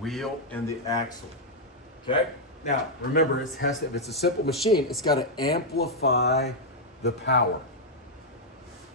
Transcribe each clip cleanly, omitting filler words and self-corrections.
wheel and the axle. Okay? Now, remember, if it's a simple machine, it's got to amplify the power.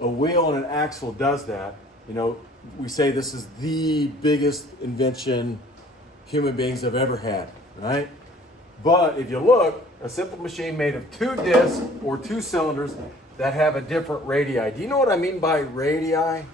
A wheel and an axle does that. You know, we say this is the biggest invention human beings have ever had, right? But if you look, a simple machine made of 2 discs or 2 cylinders that have a different radii. Do you know what I mean by radii?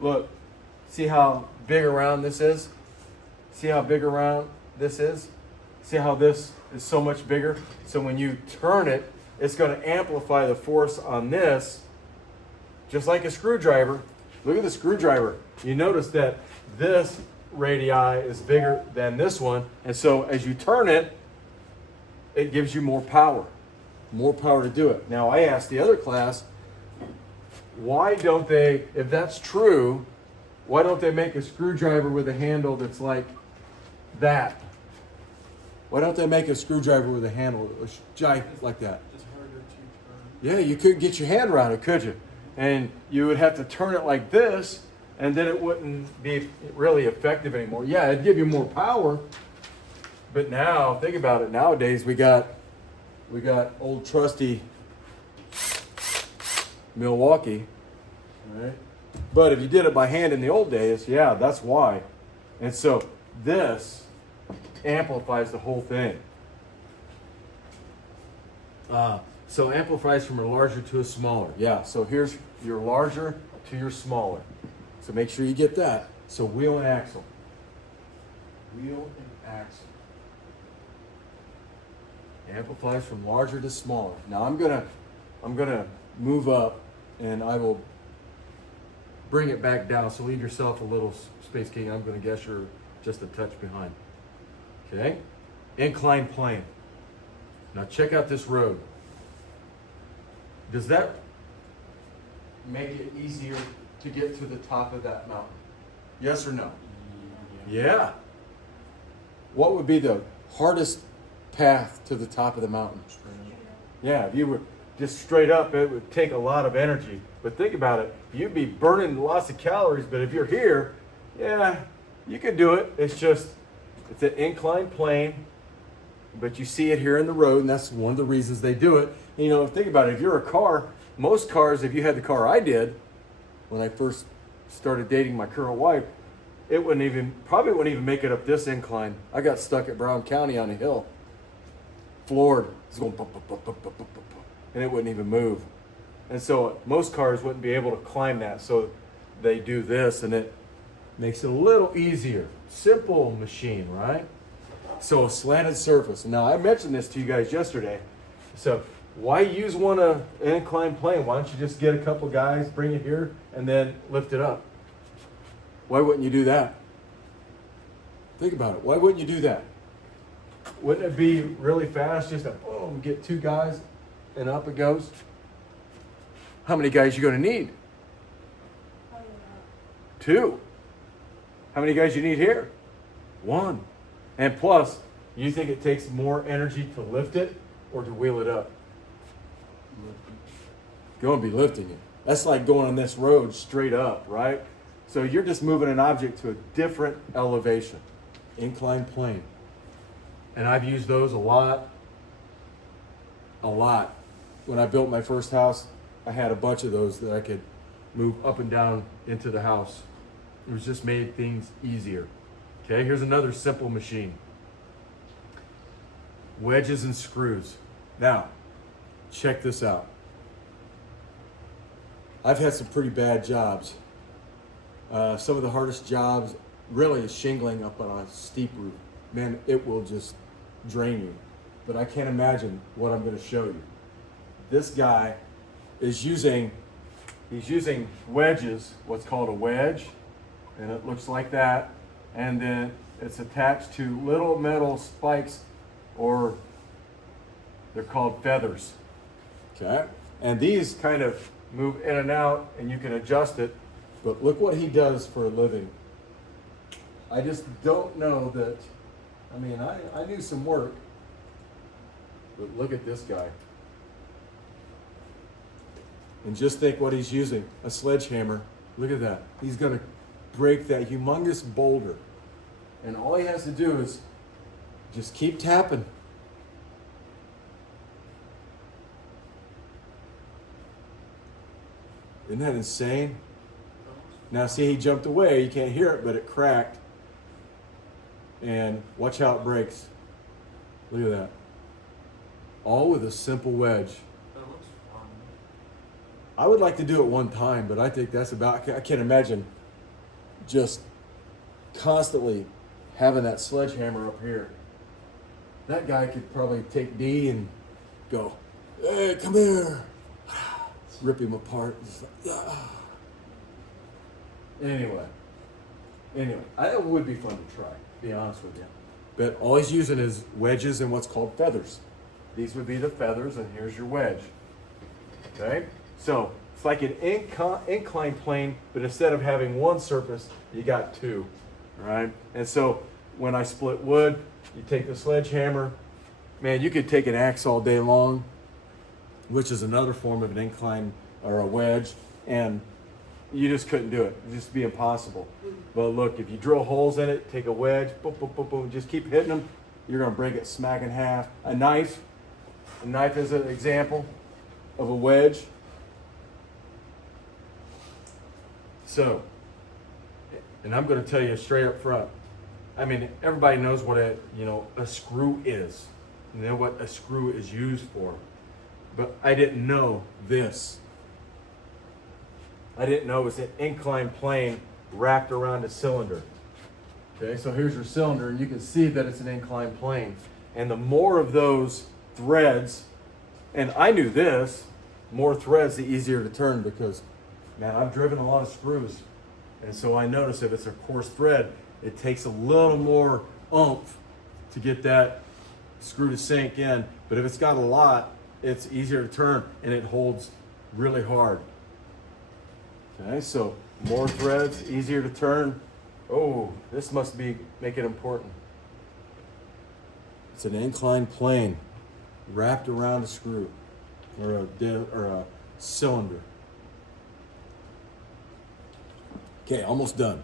Look, see how big around this is? See how big around this is? See how this is so much bigger? So when you turn it, it's going to amplify the force on this, just like a screwdriver. Look at the screwdriver. You notice that this radii is bigger than this one. And so as you turn it, it gives you more power to do it. Now, I asked the other class, why don't they, if that's true, why don't they make a screwdriver with a handle that's like that? Why don't they make a screwdriver with a handle like that? It's harder to turn. Yeah, you couldn't get your hand around it, could you? And you would have to turn it like this, and then it wouldn't be really effective anymore. Yeah, it'd give you more power. But now, think about it. Nowadays, we got old trusty Milwaukee, right? But if you did it by hand in the old days, yeah, that's why. And so this amplifies the whole thing. So amplifies from a larger to a smaller. Yeah, so here's your larger to your smaller. So make sure you get that. So wheel and axle. Wheel and axle. Amplifies from larger to smaller. Now I'm gonna move up, and I will bring it back down. So leave yourself a little space, King. I'm gonna guess you're just a touch behind. Okay? Incline plane. Now check out this road. Does that make it easier to get to the top of that mountain? Yes or no? Yeah. What would be the hardest path to the top of the mountain? Yeah, if you were just straight up, it would take a lot of energy. But think about it. You'd be burning lots of calories, but if you're here, yeah, you can do it. It's an inclined plane, but you see it here in the road, and that's one of the reasons they do it. And, you know, think about it. If you're a car, most cars, if you had the car I did when I first started dating my current wife, it probably wouldn't even make it up this incline. I got stuck at Brown County on a hill, floored. It's going bup, bup, bup, bup, bup, bup, bup, and it wouldn't even move. And so most cars wouldn't be able to climb that. So they do this, and it makes it a little easier. Simple machine, right? So a slanted surface. Now, I mentioned this to you guys yesterday. So why use an inclined plane? Why don't you just get a couple guys, bring it here, and then lift it up? Why wouldn't you do that? Think about it. Why wouldn't you do that? Wouldn't it be really fast just to boom, get 2 guys and up it goes? How many guys you going to need? 2. How many guys you need here? 1. And plus, you think it takes more energy to lift it or to wheel it up? You're going to be lifting it. That's like going on this road straight up, right? So you're just moving an object to a different elevation. Inclined plane. And I've used those a lot. When I built my first house, I had a bunch of those that I could move up and down into the house. It was just made things easier. Okay, here's another simple machine. Wedges and screws. Now, check this out. I've had some pretty bad jobs. Some of the hardest jobs really is shingling up on a steep roof. Man, it will just drain you. But I can't imagine what I'm going to show you. This guy is using wedges, what's called a wedge, and it looks like that. And then it's attached to little metal spikes, or they're called feathers. Okay? And these kind of move in and out, and you can adjust it. But look what he does for a living. I just don't know that, I knew some work, but look at this guy. And just think what he's using, a sledgehammer. Look at that. He's going to break that humongous boulder. And all he has to do is just keep tapping. Isn't that insane? Now see, he jumped away. You can't hear it, but it cracked. And watch how it breaks. Look at that. All with a simple wedge. That looks fun. I would like to do it one time, but I think that's about, I can't imagine just constantly having that sledgehammer up here. That guy could probably take D and go, hey, come here. Rip him apart. Just like, ah. Anyway, it would be fun to try, to be honest with you. But all he's using is wedges and what's called feathers. These would be the feathers, and here's your wedge. Okay? So it's like an inclined plane, but instead of having one surface, you got two. All right? And so when I split wood, you take the sledgehammer. Man, you could take an axe all day long, which is another form of an incline or a wedge, and you just couldn't do it. It'd just be impossible. But look, if you drill holes in it, take a wedge, boom, boom, boom, boom, just keep hitting them, you're going to break it smack in half. A knife is an example of a wedge. So, and I'm going to tell you straight up front. I mean, everybody knows what a screw is. You know what a screw is used for. But I didn't know this. I didn't know it was an inclined plane wrapped around a cylinder. Okay, so here's your cylinder, and you can see that it's an inclined plane. And the more of those threads, and I knew this, more threads, the easier to turn, because, man, I've driven a lot of screws. And so I noticed if it's a coarse thread, it takes a little more oomph to get that screw to sink in. But if it's got a lot, it's easier to turn, and it holds really hard. Okay, so more threads, easier to turn. Oh, this must be make it important. It's an inclined plane wrapped around a screw or a cylinder. Okay, almost done.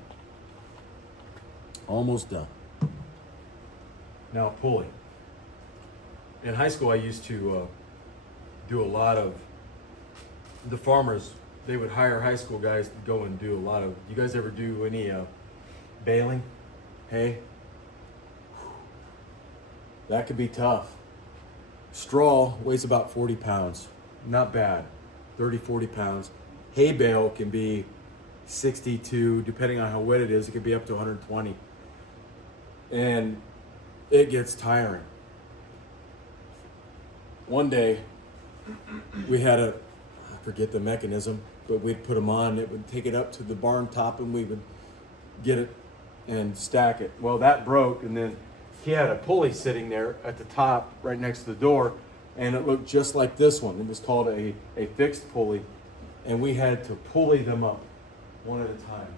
Almost done. Now pulley. In high school, I used to do a lot of the farmers. They would hire high school guys to go and do a lot of. You guys ever do any baling? Hay? That could be tough. Straw weighs about 40 pounds. Not bad. 30, 40 pounds. Hay bale can be 62, depending on how wet it is, it could be up to 120. And it gets tiring. One day, we had I forget the mechanism, but we'd put them on, it would take it up to the barn top, and we would get it and stack it. Well, that broke, and then he had a pulley sitting there at the top right next to the door, and it looked just like this one. It was called a fixed pulley, and we had to pulley them up one at a time.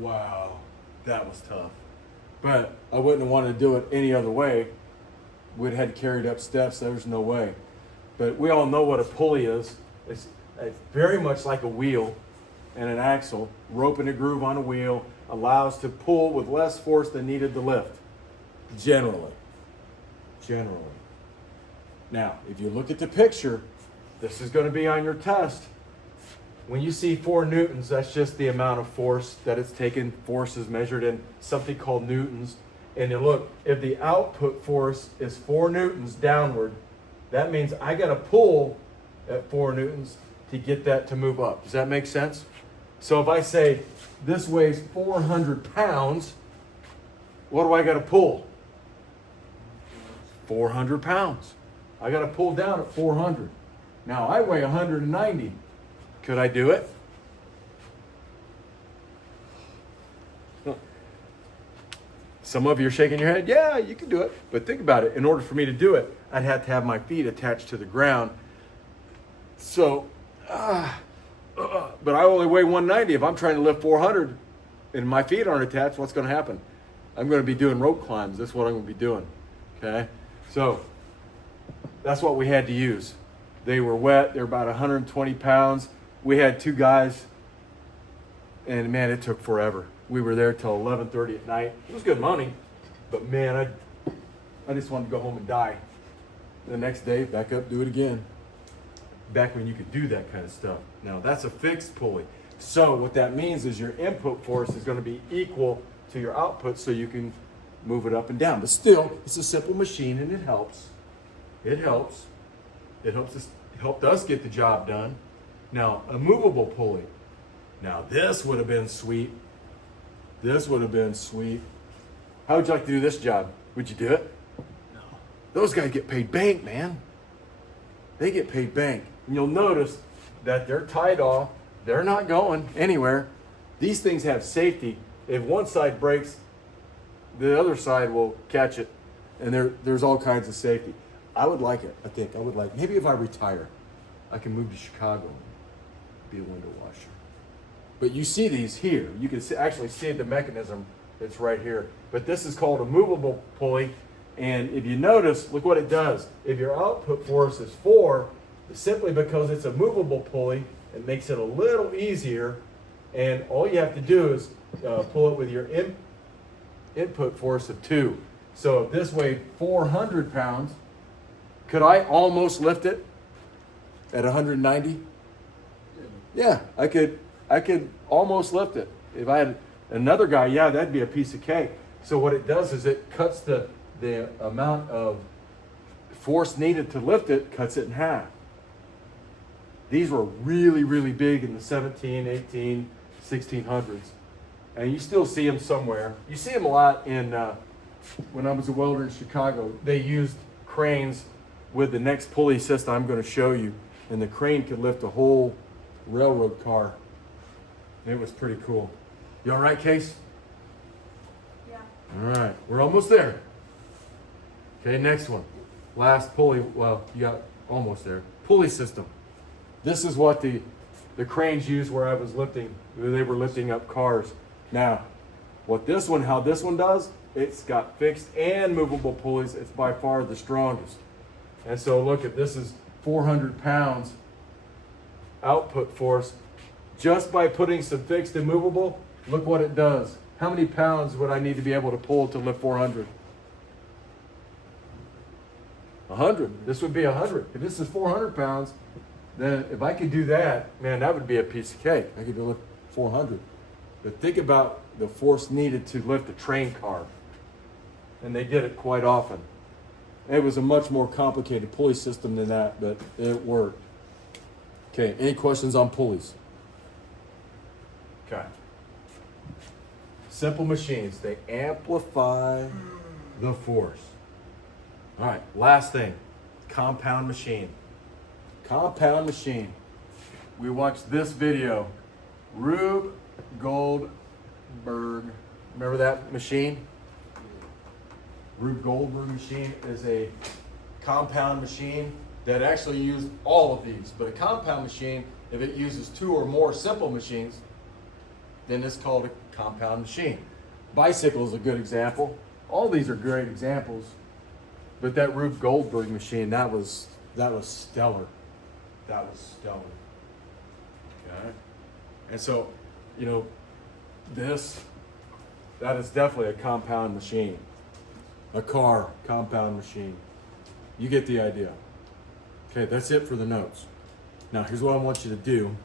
Wow, that was tough. But I wouldn't have wanted to do it any other way. We'd had carried up steps, there was no way. But we all know what a pulley is. It's very much like a wheel and an axle. Rope and a groove on a wheel allows to pull with less force than needed to lift. Generally. Now, if you look at the picture, this is going to be on your test. When you see 4 newtons, that's just the amount of force that it's taken. Force is measured in something called newtons. And you look, if the output force is 4 newtons downward, that means I got to pull at 4 newtons to get that to move up. Does that make sense? So if I say this weighs 400 pounds, what do I got to pull? 400 pounds. I got to pull down at 400. Now I weigh 190. Could I do it? Some of you are shaking your head. Yeah, you can do it. But think about it. In order for me to do it, I'd have to have my feet attached to the ground. So, but I only weigh 190. If I'm trying to lift 400 and my feet aren't attached, what's going to happen? I'm going to be doing rope climbs. That's what I'm going to be doing. Okay? So, that's what we had to use. They were wet. They're about 120 pounds. We had 2 guys, and man, it took forever. We were there till 11:30 at night. It was good money. But man, I just wanted to go home and die. The next day, back up, do it again. Back when you could do that kind of stuff. Now that's a fixed pulley. So what that means is your input force is going to be equal to your output, so you can move it up and down. But still, it's a simple machine, and it helps. It helps. It helped us get the job done. Now, a movable pulley. Now this would have been sweet. This would have been sweet. How would you like to do this job? Would you do it? No. Those guys get paid bank, man. They get paid bank. And you'll notice that they're tied off. They're not going anywhere. These things have safety. If one side breaks, the other side will catch it. And there's all kinds of safety. I would like it. I think I would like. Maybe if I retire, I can move to Chicago and be a window washer. But you see these here. You can actually see the mechanism that's right here. But this is called a movable pulley. And if you notice, look what it does. If your output force is 4, simply because it's a movable pulley, it makes it a little easier. And all you have to do is pull it with your input force of 2. So if this weighed 400 pounds, could I almost lift it at 190? Yeah, I could almost lift it. If I had another guy, yeah, that'd be a piece of cake. So what it does is it cuts the amount of force needed to lift it, cuts it in half. These were really, really big in the 17, 18, 1600s. And you still see them somewhere. You see them a lot in, when I was a welder in Chicago, they used cranes with the next pulley system I'm going to show you. And the crane could lift a whole railroad car. It was pretty cool. You all right, Case? Yeah. All right, we're almost there. Okay, next one. Last pulley, well, you got almost there. Pulley system. This is what the cranes used where I was lifting, they were lifting up cars. Now, how this one does, it's got fixed and movable pulleys. It's by far the strongest. And so look at this is 400 pounds output force. Just by putting some fixed and movable, look what it does. How many pounds would I need to be able to pull to lift 400? 100. This would be 100. If this is 400 pounds, then if I could do that, man, that would be a piece of cake. I could lift 400. But think about the force needed to lift a train car. And they did it quite often. It was a much more complicated pulley system than that, but it worked. Okay, any questions on pulleys? Okay. Simple machines, they amplify the force. All right, last thing, compound machine. Compound machine. We watched this video. Rube Goldberg. Remember that machine? Rube Goldberg machine is a compound machine that actually used all of these. But a compound machine, if it uses 2 or more simple machines, then it's called a compound machine. Bicycle is a good example. All these are great examples. But that Rube Goldberg machine, that was stellar. That was stellar. Okay. And so, that is definitely a compound machine. A car, compound machine. You get the idea. Okay, that's it for the notes. Now, here's what I want you to do.